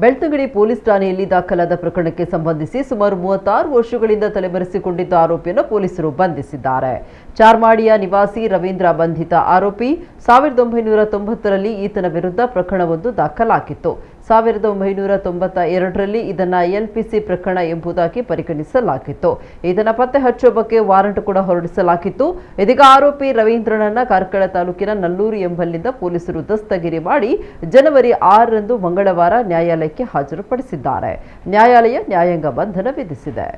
Belthangady police ಠಾಣೆಯಲ್ಲಿ ದಾಖಲಾದ ಪ್ರಕರಣಕ್ಕೆ ಸಂಬಂಧಿಸಿ ಸುಮಾರು 36 ವರ್ಷಗಳಿಂದ ತಲೆಮರೆಸಿಕೊಂಡಿದ್ದ ಆರೋಪಿಯನ್ನು ಪೊಲೀಸರು ಬಂಧಿಸಿದ್ದಾರೆ. ಚಾರ್ಮಾಡಿಯ ನಿವಾಸಿ ರವೀಂದ್ರ ಬಂಧಿತ ಆರೋಪಿ. 1990ರಲ್ಲಿ ಈತನ ವಿರುದ್ಧ ಪ್ರಕರಣವೊಂದು ದಾಖಲಾಗಿತ್ತು. 1992ರಲ್ಲಿ ಇದನ್ನು ಎಲ್ಪಿಸಿ ಪ್ರಕರಣ ಎಂಬುದಾಗಿ ಪರಿಗಣಿಸಲಾಗಿತ್ತು. ಇದನ್ನು ಪತ್ತೆ ಹಚ್ಚುವ ಬಗ್ಗೆ ವಾರಂಟ್ ಕೂಡ ಹೊರಡಿಸಲಾಗಿತ್ತು. ಇದೀಗ ಆರೋಪಿ ರವೀಂದ್ರನನ್ನ ಕಾರ್ಕಳ ತಾಲೂಕಿನ ನಲ್ಲೂರು ಎಂಬಲ್ಲಿಂದ ಪೊಲೀಸರು ದಸ್ತಗಿರಿ ಮಾಡಿ ಜನವರಿ 6ರಂದು ಮಂಗಳವಾರ ನ್ಯಾಯಾಲಯಕ್ಕೆ ಹಾಜರುಪಡಿಸಿದ್ದಾರೆ. ನ್ಯಾಯಾಲಯ ನ್ಯಾಯಾಂಗ ಬಂಧನ ವಿಧಿಸಿದೆ.